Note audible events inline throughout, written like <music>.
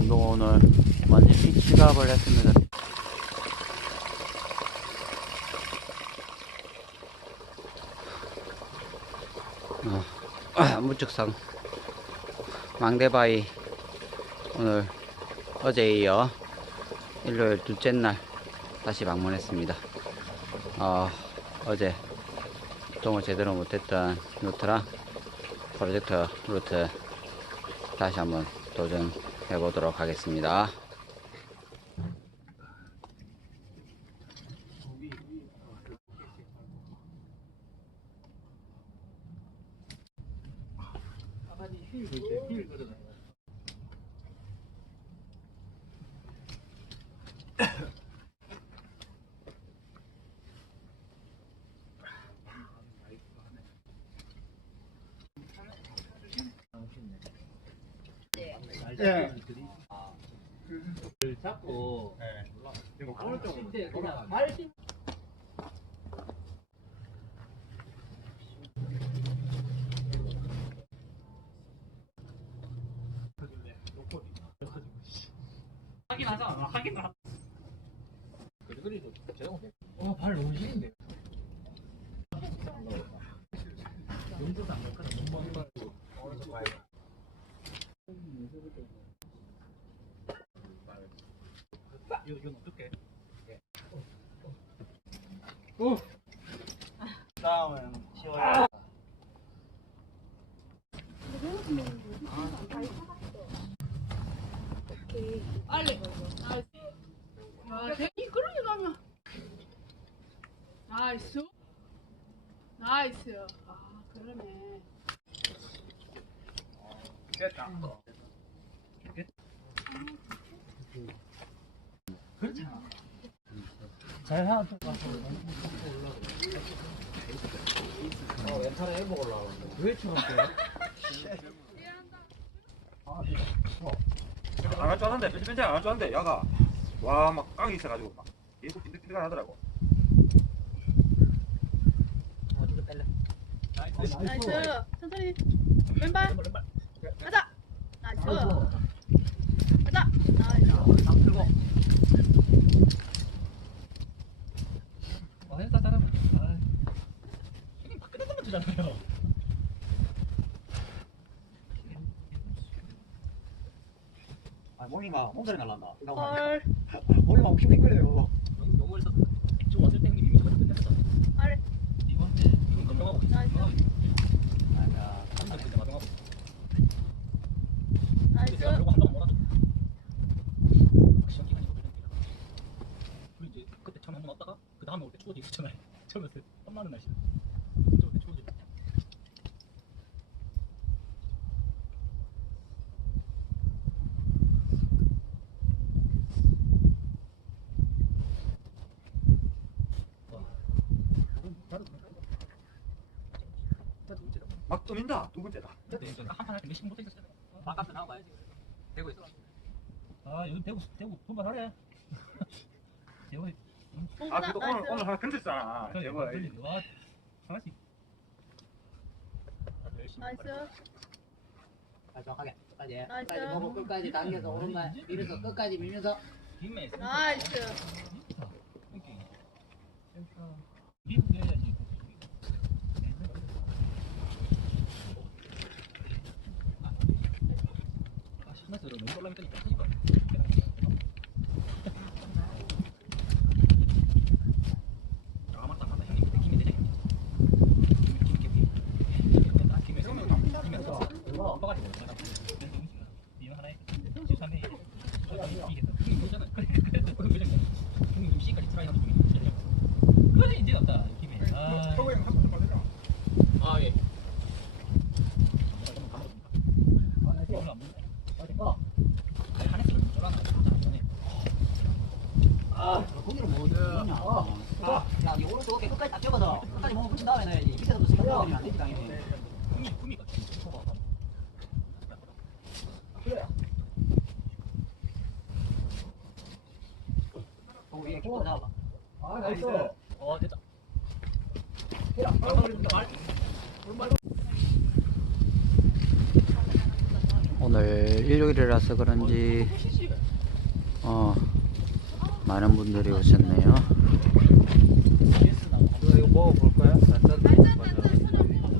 운동 오늘 완전히 취갑을 했습니다. 어, 무측상 망대바위 오늘 어제에 이어 일요일 둘째 날 다시 방문했습니다. 어, 어제 동을 제대로 못했던 루트랑 프로젝트 루트 다시 한번 도전 해 보도록 하겠습니다. 예. 잡고 이거 근데 그냥 발 심- 확인하자. 확인하 어발 너무 시린데 이건 어떻게 다음은 10월 빨리. 나이스. 야, 대니 그러지 가면. 나이스. 나이스. 아, 그러네. 됐다. 잘 하나 또 가서 어 왼팔에 해보고 올라가는데 왜 저렇게 안할 줄 알았는데 뺀질뺀질 안할 줄 알았는데 야가 와 막 깡이 있어가지고 막 계속 빈득빈득 하더라고 어디서 뺄래 나이스. 천천히. 왼발. 가자. 나이스. 가자. 나이스. 딱 들고 와 했다 따라 아 형님 밖에서 주잖아요 아, 몸이가 몸소리 날란다. 헐. 몸이 막 핑핑거려요. 너무 너무 멀리서 좀 왔을 때 형님 이미 저번에 끝냈어 아래. 이번 때 이건 건강하고 있어 나이스. 건강하고 있어 아, 한달 그때 마동하고 나이스. 한번 몰아줘 시험 기간이 그리고 이제 그때 처음 한번 왔다가 그 다음에 올 때 추워지기 있잖아요 <laughs> 처음에 그 땀나는 날씨 그때 올때 추워지고 막 떠민다 두 번째다 한판 할때 몇십 못했었잖아요 바깥에 나와 봐야지 대구 있어 아 여기 대구 대구 분발하래 대구 아 그래도 오늘 오늘 하나 건졌잖아 제발 와 하나씩 아, 열심히 나이스. 아, 정확하게. 끝까지. 나이스. 끝까지 보고 끝까지 당겨서 오른발 밀면서 끝까지 밀면서 나이스. 미국 해야지 아 신나서 너무 올라가니까 터지니까 아 맞다 맞다 형님 그때 김이 되잖아 형님 김 김 김 김에 서면 김에 서 오빠가지고 이거 하나에 지산에 이게 형님 보잖아 그래 그래 그래 그래 형님 좀 C까지 트라이 하는 중이야 그래 이제 없다 김에 아 초보형 한 번도 받으자 아 예. 오늘 안 먹네. 아니, 한해서 좀 쫄아나. 전에. 아, 거기는 뭐 어디냐? 아, 오늘 일요일이라서 그런지 어 많은 분들이 오셨네요.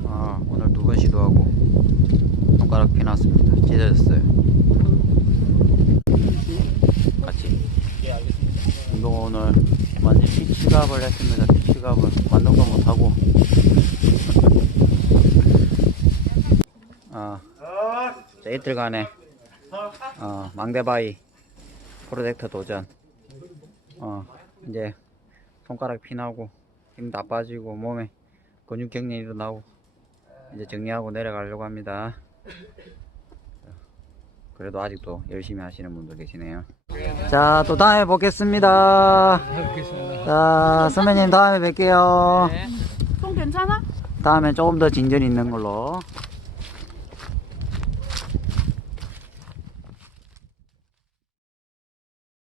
아 오늘 두 번 시도하고 손가락 피났습니다. 찢어졌어요. 같이. 운동 오늘 완전 피치갑을 했습니다. 피치갑을 만동도 못하고 아 자, 이틀간의 어, 망대바위 프로젝트 도전 어 이제 손가락 피나고 힘 다 빠지고 몸에 근육 경련이 일어나고 이제 정리하고 내려가려고 합니다. 그래도 아직도 열심히 하시는 분들 계시네요. 자 또 다음에 뵙겠습니다. 자 선배님 다음에 뵐게요. 똥 괜찮아? 다음엔 조금 더 진전 있는 걸로